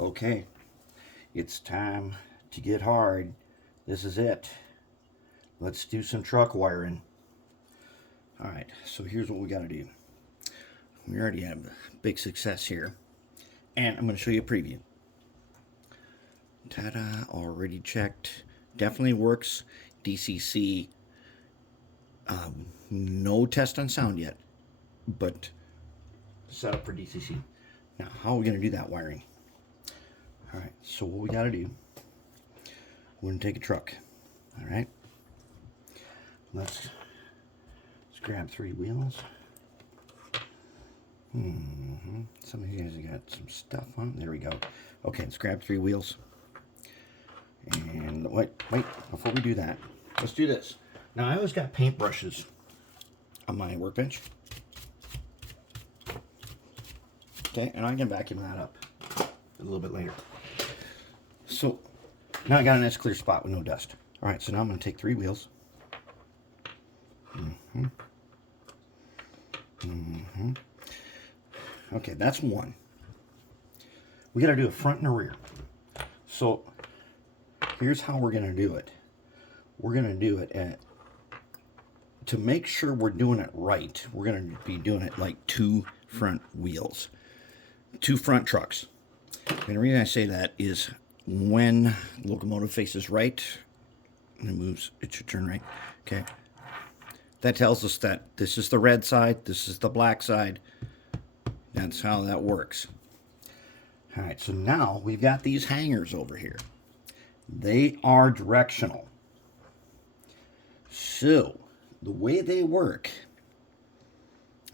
Okay, it's time to get hard. This is it. Let's do some truck wiring. All right, so here's what we got to do. We already have a big success here, and I'm going to show you a preview. Ta-da, already checked. Definitely works. DCC. No test on sound yet, but set up for DCC. Now, how are we going to do that wiring? All right, so what we got to do, we're going to take a truck. All right, let's grab 3 wheels. Some of you guys have got some stuff on. There we go. Okay, let's grab 3 wheels. And wait, before we do that, let's do this. Now, I always got paint brushes on my workbench. Okay, and I can vacuum that up a little bit later. So now I got a nice clear spot with no dust. All right, so now I'm going to take 3 wheels. Okay, that's one. We got to do a front and a rear. So here's how we're going to do it. We're going to do it to make sure we're doing it right. We're going to be doing it like 2 front wheels, 2 front trucks. And the reason I say that is when the locomotive faces right and it moves, it should turn right. Okay. That tells us that this is the red side, this is the black side. That's how that works. All right, so now we've got these hangars over here. They are directional. So the way they work,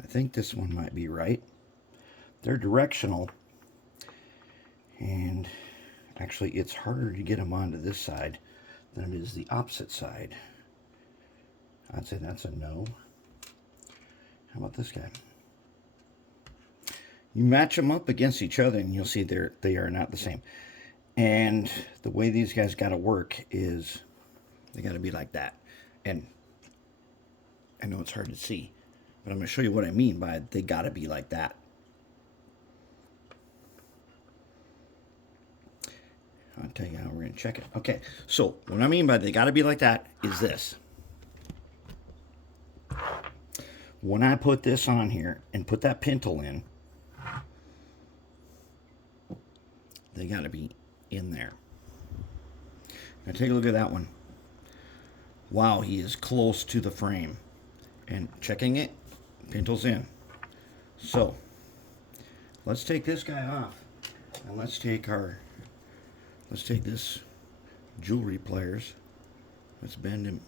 I think this one might be right. They're directional, and actually it's harder to get them onto this side than it is the opposite side. I'd say that's a no. How about this guy? You match them up against each other and you'll see they are not the same. And the way these guys got to work is they got to be like that. And I know it's hard to see, but I'm going to show you what I mean by they got to be like that. I'll tell you how we're going to check it. Okay, so what I mean by they got to be like that is this. When I put this on here and put that pintle in, they got to be in there. Now take a look at that one. Wow, he is close to the frame. And checking it, pintle's in. So, let's take this guy off. And let's take this jewelry pliers. Let's bend him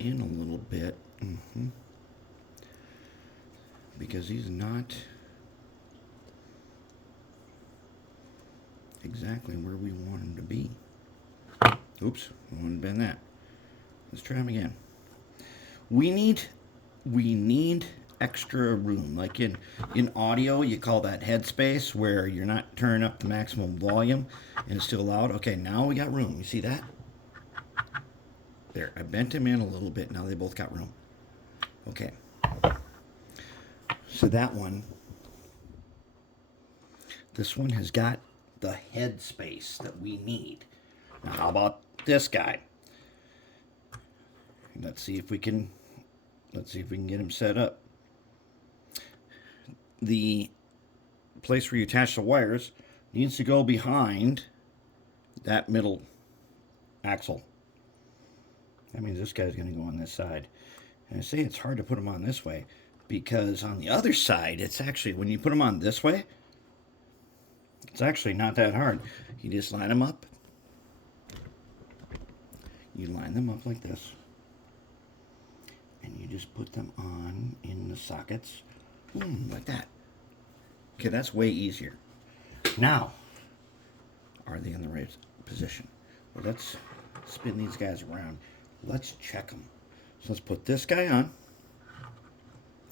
in a little bit. Because he's not exactly where we want him to be. Oops, I want to bend that. Let's try him again. We need extra room. Like in audio, you call that headspace, where you're not turning up the maximum volume and it's still loud. Okay, now we got room. You see that? There, I bent him in a little bit. Now they both got room. Okay. So that one, this one has got the headspace that we need. Now how about this guy? Let's see if we can get him set up. The place where you attach the wires needs to go behind that middle axle. That means this guy's going to go on this side. And I say it's hard to put him on this way because on the other side, it's actually, when you put them on this way, it's actually not that hard. You just line them up. You line them up like this. And you just put them on in the sockets. Like that. Okay, that's way easier. Now, are they in the right position? Well, let's spin these guys around. Let's check them. So let's put this guy on.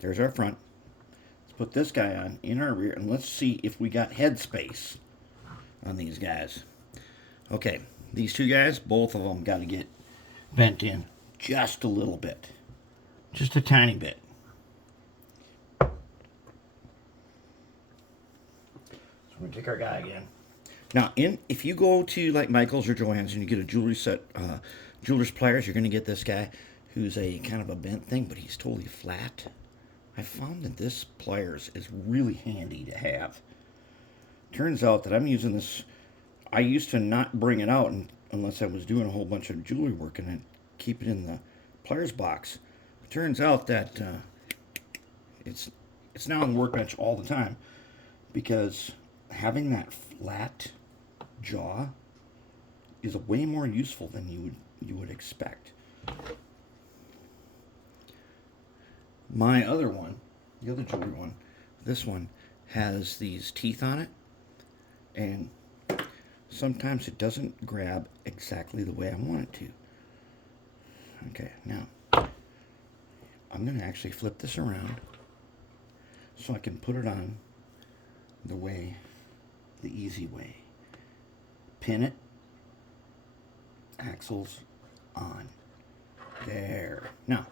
There's our front. Let's put this guy on in our rear, and let's see if we got headspace on these guys. Okay, these 2 guys, both of them got to get bent in just a little bit. Just a tiny bit. So we're going to take our guy again. Now, if you go to like Michael's or Joann's and you get a jewelry set, jeweler's pliers, you're going to get this guy who's a kind of a bent thing, but he's totally flat. I found that this pliers is really handy to have. Turns out that I'm using this. I used to not bring it out unless I was doing a whole bunch of jewelry work and then keep it in the pliers box. It turns out that it's now on the workbench all the time because having that flat jaw is way more useful than you would expect. My other one, the other jewelry one, this one has these teeth on it, and sometimes it doesn't grab exactly the way I want it to. Okay, now I'm going to actually flip this around so I can put it on the easy way. Pin it, axles on. There. Now,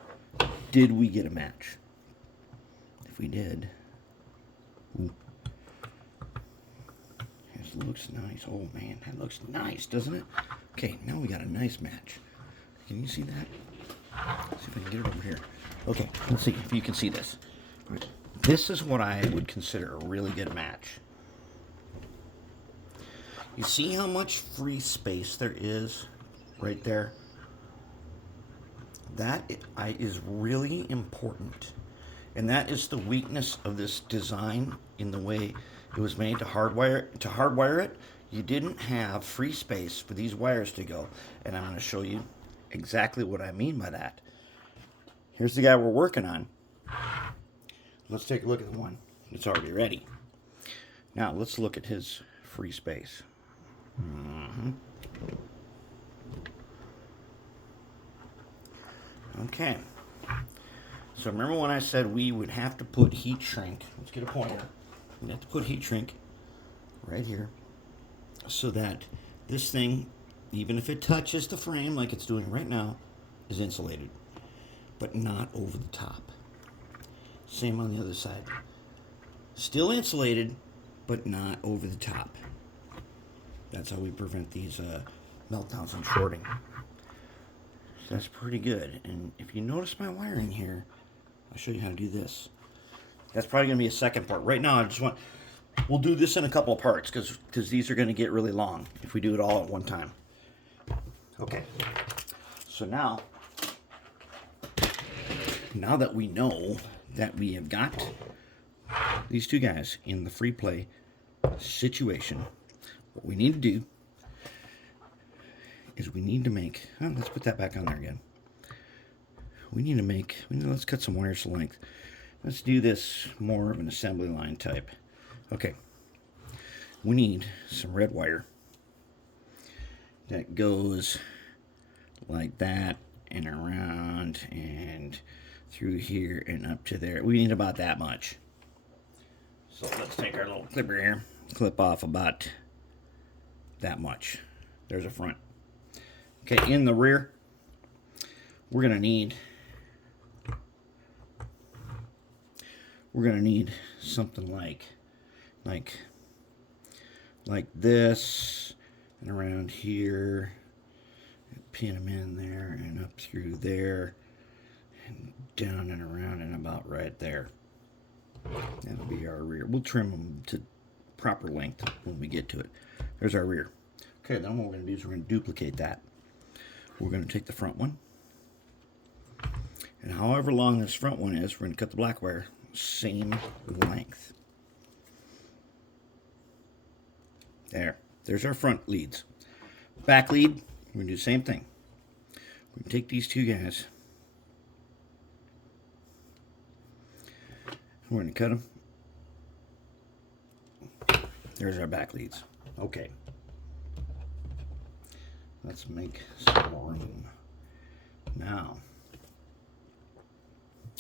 did we get a match? If we did, ooh, this looks nice. Oh man, that looks nice, doesn't it? Okay, now we got a nice match. Can you see that? Let's see if I can get it over here. Okay, let's see if you can see this. This is what I would consider a really good match. You see how much free space there is right there? That is really important. And that is the weakness of this design in the way it was made to hardwire it. You didn't have free space for these wires to go. And I'm going to show you exactly what I mean by that. Here's the guy we're working on. Let's take a look at the one that's already ready. Now let's look at his free space. Okay. So remember when I said we would have to put heat shrink? Let's get a pointer. We'd have to put heat shrink right here so that this thing, even if it touches the frame like it's doing right now, is insulated, but not over the top. Same on the other side. Still insulated, but not over the top. That's how we prevent these meltdowns and shorting. So that's pretty good. And if you notice my wiring here, I'll show you how to do this. That's probably going to be a second part. Right now, we'll do this in a couple of parts because these are going to get really long if we do it all at one time. Okay. So now that we know that we have got these two guys in the free play situation, what we need to do is we need to make, let's put that back on there again. Let's cut some wires to length. Let's do this more of an assembly line type. Okay. We need some red wire that goes like that and around and through here and up to there. We need about that much. So let's take our little clipper here, clip off about that much. There's a front. Okay, in the rear, we're gonna need something like this and around here. Pin them in there and up through there and down and around and about right there. That'll be our rear. We'll trim them to proper length when we get to it. There's our rear. Okay, then what we're going to do is we're going to duplicate that. We're going to take the front one, and however long this front one is, we're going to cut the black wire same length. There's our front leads. Back lead, we're going to do the same thing. We're going to take these two guys. We're going to cut them. There's our back leads. Okay. Let's make some more room. Now,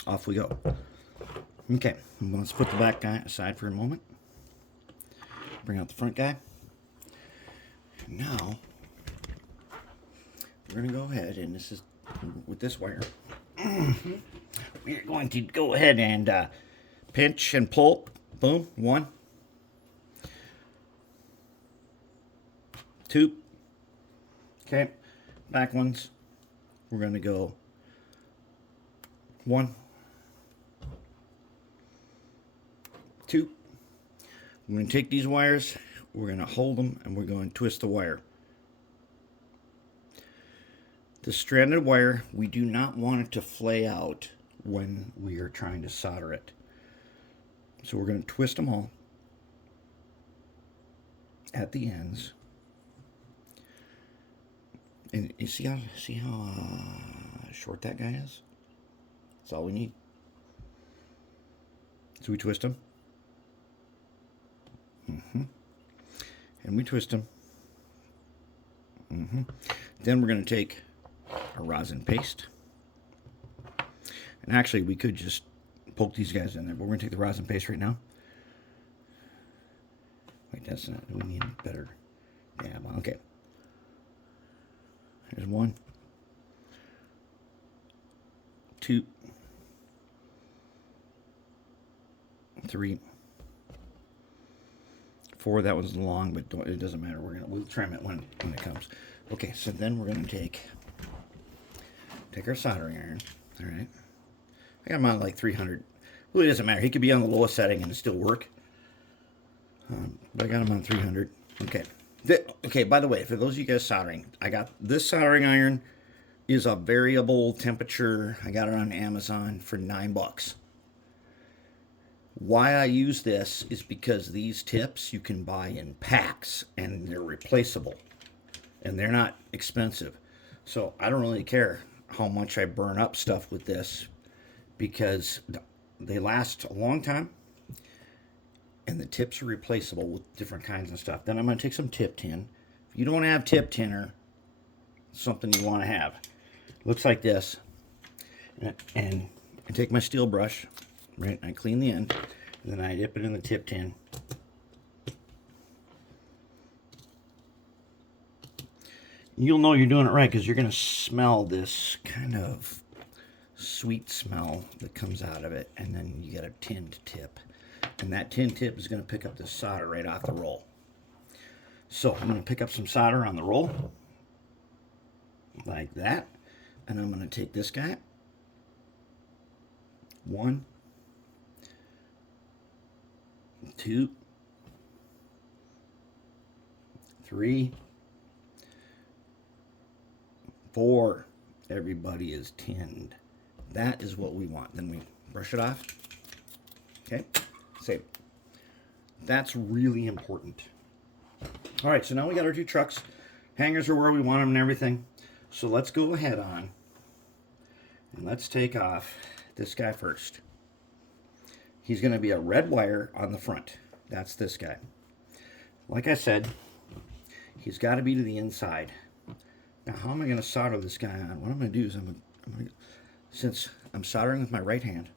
off we go. Okay, let's put the back guy aside for a moment. Bring out the front guy. Now, we're going to go ahead, and this is with this wire. We're going to go ahead and pinch and pull. Boom, one. 2. Okay, back ones, we're going to go 1, 2. I'm going to take these wires, we're going to hold them, and we're going to twist the wire. The stranded wire, we do not want it to flay out when we are trying to solder it. So we're going to twist them all at the ends. And you see how short that guy is? That's all we need. So we twist them. And we twist them. Then we're going to take our rosin paste. And actually, we could just poke these guys in there, but we're going to take the rosin paste right now. Wait, that's not, we need a better dab. Okay. There's 1, 2, 3, 4. That was long, but it doesn't matter. We'll trim it when it comes. Okay, so then we're gonna take our soldering iron. All right, I got him on like 300. Well, it doesn't matter. He could be on the lowest setting and still work. But I got him on 300. Okay. Okay, by the way, for those of you guys soldering, I got this soldering iron is a variable temperature. I got it on Amazon for $9. Why I use this is because these tips you can buy in packs and they're replaceable and they're not expensive. So I don't really care how much I burn up stuff with this because they last a long time. And the tips are replaceable with different kinds of stuff. Then I'm going to take some tip tin. If you don't have tip tinner, something you want to have. Looks like this. And I take my steel brush, right? I clean the end, and then I dip it in the tip tin. You'll know you're doing it right because you're going to smell this kind of sweet smell that comes out of it, and then you get a tinned tip. And that tin tip is going to pick up the solder right off the roll. So I'm going to pick up some solder on the roll, like that. And I'm going to take this guy. 1, 2, 3, 4. Everybody is tinned. That is what we want. Then we brush it off. Okay. Save. That's really important. All right, so now we got our 2 trucks. Hangers are where we want them and everything. So let's go ahead on and let's take off this guy first. He's going to be a red wire on the front. That's this guy. Like I said, he's got to be to the inside. Now, how am I going to solder this guy on? What I'm going to do is since I'm soldering with my right hand,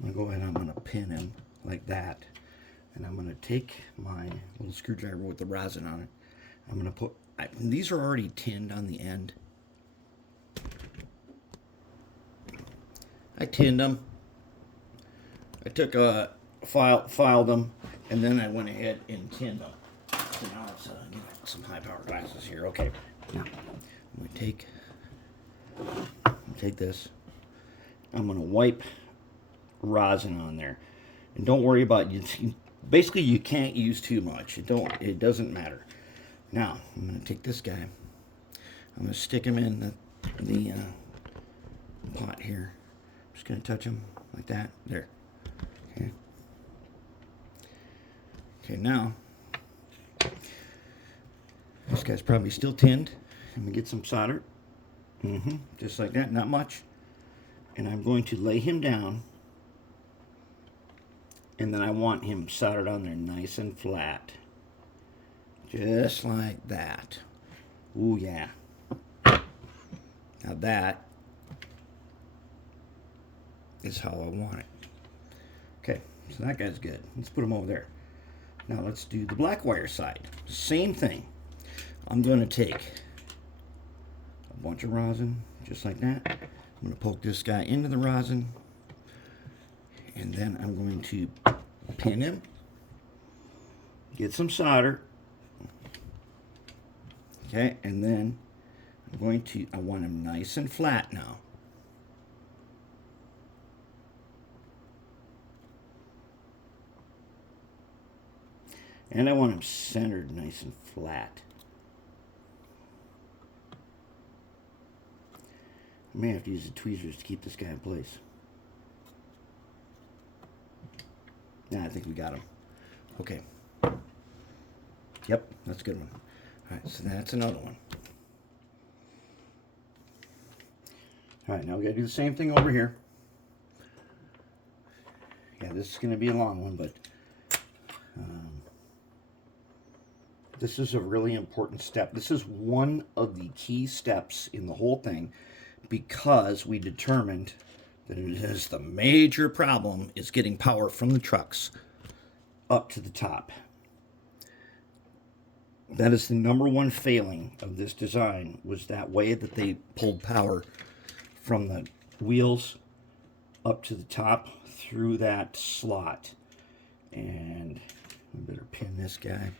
I'm going to go ahead and I'm going to pin him like that. And I'm going to take my little screwdriver with the rosin on it. I'm going to put, these are already tinned on the end. I tinned them. I took filed them, and then I went ahead and tinned them. So now let's get some high power glasses here. Okay. Now, I'm going to take this. I'm going to wipe rosin on there. And don't worry about it. Basically, you can't use too much. It doesn't matter. Now, I'm going to take this guy. I'm going to stick him in the pot here. I'm just going to touch him like that. There. Okay. Okay, now, this guy's probably still tinned. I'm going to get some solder. Just like that, not much. And I'm going to lay him down. And then I want him soldered on there nice and flat. Just like that. Ooh, yeah. Now that is how I want it. Okay, so that guy's good. Let's put him over there. Now let's do the black wire side. Same thing. I'm going to take a bunch of rosin, just like that. I'm going to poke this guy into the rosin. And then I'm going to pin him, get some solder, Okay, and then I want them nice and flat now. And I want them centered nice and flat. I may have to use the tweezers to keep this guy in place. Nah, I think we got him. Okay. Yep, that's a good one. All right, so that's another one. All right, now we got to do the same thing over here. Yeah, this is going to be a long one, but this is a really important step. This is one of the key steps in the whole thing, because we determined that it is the major problem is getting power from the trucks up to the top. That is the number one failing of this design, was that way that they pulled power from the wheels up to the top through that slot. And we better pin this guy.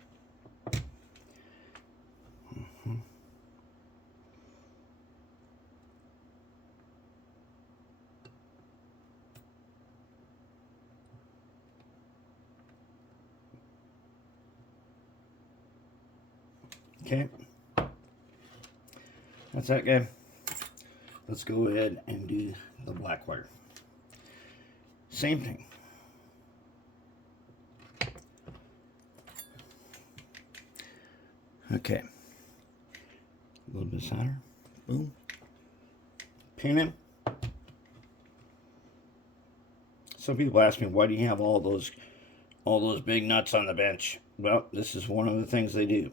Okay, that's that guy. Let's go ahead and do the black wire. Same thing. Okay, a little bit of solder. Boom. Pin him. Some people ask me, why do you have all those big nuts on the bench? Well, this is one of the things they do.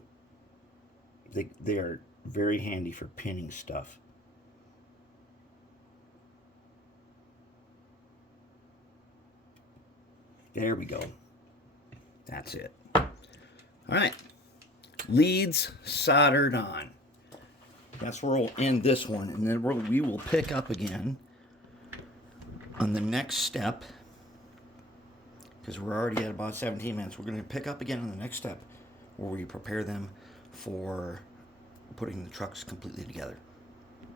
They are very handy for pinning stuff. There we go. That's it. All right. Leads soldered on. That's where we'll end this one, and then we will pick up again on the next step, because we're already at about 17 minutes. We're going to pick up again on the next step where we prepare them for putting the trucks completely together.